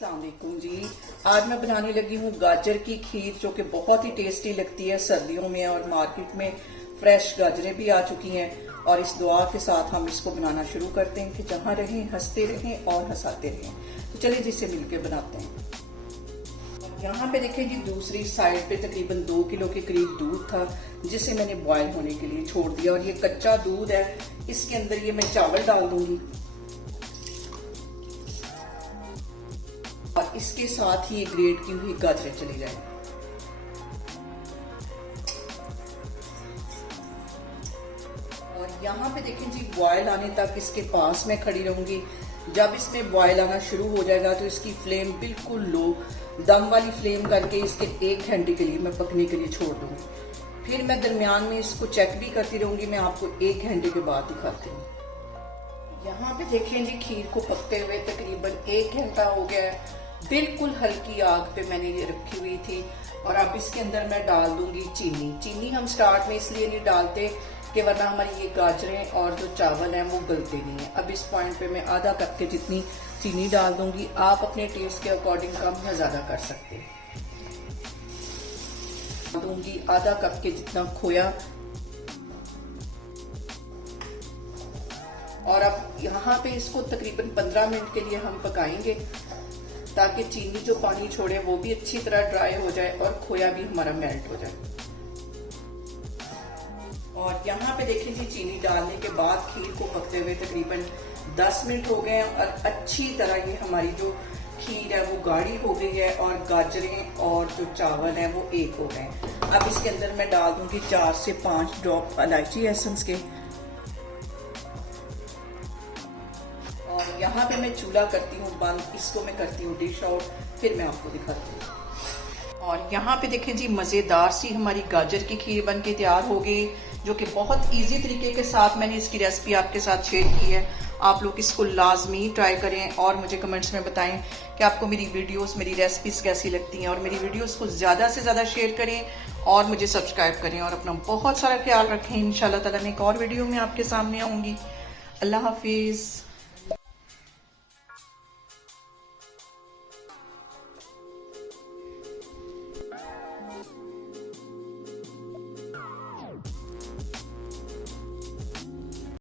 अस्सलाम वालेकुम जी। आज मैं बनाने लगी हूँ गाजर की खीर, जो कि बहुत ही टेस्टी लगती है सर्दियों में। और मार्केट में फ्रेश गाजरें भी आ चुकी हैं। और इस दुआ के साथ हम इसको बनाना शुरू करते हैं कि जहाँ रहें हंसते रहें और हंसाते रहें। तो चलिए जिससे मिलकर बनाते हैं। यहाँ पे देखें जी, दूसरी साइड पे तकरीबन 2 किलो के करीब दूध था, जिसे मैंने बॉयल होने के लिए छोड़ दिया। और ये कच्चा दूध है, इसके अंदर ये मैं चावल डाल दूंगी और इसके साथ ही ग्रेट की हुई गाजरें चली जाए। और यहाँ पे देखें जी, बॉयल आने तक इसके पास मैं खड़ी रहूंगी। जब इसमें बॉयल आना शुरू हो जाएगा तो इसकी फ्लेम बिल्कुल लो, दम वाली फ्लेम करके इसके 1 घंटे के लिए मैं पकने के लिए छोड़ दूंगी। फिर मैं दरमियान में इसको चेक भी करती रहूंगी। मैं आपको 1 घंटे के बाद दिखाती हूँ। यहाँ पे देखें जी, खीर को पकते हुए तकरीबन 1 घंटा हो गया है। बिल्कुल हल्की आग पे मैंने ये रखी हुई थी। और अब इसके अंदर मैं डाल दूंगी चीनी। चीनी हम स्टार्ट में इसलिए नहीं डालते कि वरना हमारी ये गाजरें और जो चावल हैं वो गलते नहीं है। अब इस पॉइंट पे मैं आधा कप के जितनी चीनी डाल दूंगी। आप अपने टेस्ट के अकॉर्डिंग कम या ज्यादा कर सकते हैं। दूंगी आधा कप के जितना खोया। और अब यहाँ पे इसको तकरीबन 15 मिनट के लिए हम पकाएंगे, ताकि चीनी जो पानी छोड़े वो भी अच्छी तरह ड्राई हो जाए और खोया भी हमारा मेल्ट हो जाए। और यहाँ पे देखिए जी, चीनी डालने के बाद खीर को पकते हुए तकरीबन 10 मिनट हो गए हैं। और अच्छी तरह ये हमारी जो खीर है वो गाढ़ी हो गई है और गाजरें और जो चावल हैं वो एक हो गए हैं। अब इसके अंदर मैं डाल दूंगी 4 से 5 ड्रॉप इलायची एसेंस के। और यहाँ पे मैं चूल्हा करती हूँ बंद, इसको मैं करती हूँ डिश आउट, फिर मैं आपको दिखाती हूँ। और यहाँ पे देखें जी, मज़ेदार सी हमारी गाजर की खीर बन के तैयार हो गई, जो कि बहुत इजी तरीके के साथ मैंने इसकी रेसिपी आपके साथ शेयर की है। आप लोग इसको लाजमी ट्राई करें और मुझे कमेंट्स में बताएं कि आपको मेरी वीडियोस, मेरी रेसिपीज कैसी लगती हैं। और मेरी वीडियोस को ज़्यादा से ज़्यादा शेयर करें और मुझे सब्सक्राइब करें। और अपना बहुत सारा ख्याल रखें। इंशाल्लाह ताला मैं एक और वीडियो में आपके सामने आऊँगी। अल्लाह हाफिज़।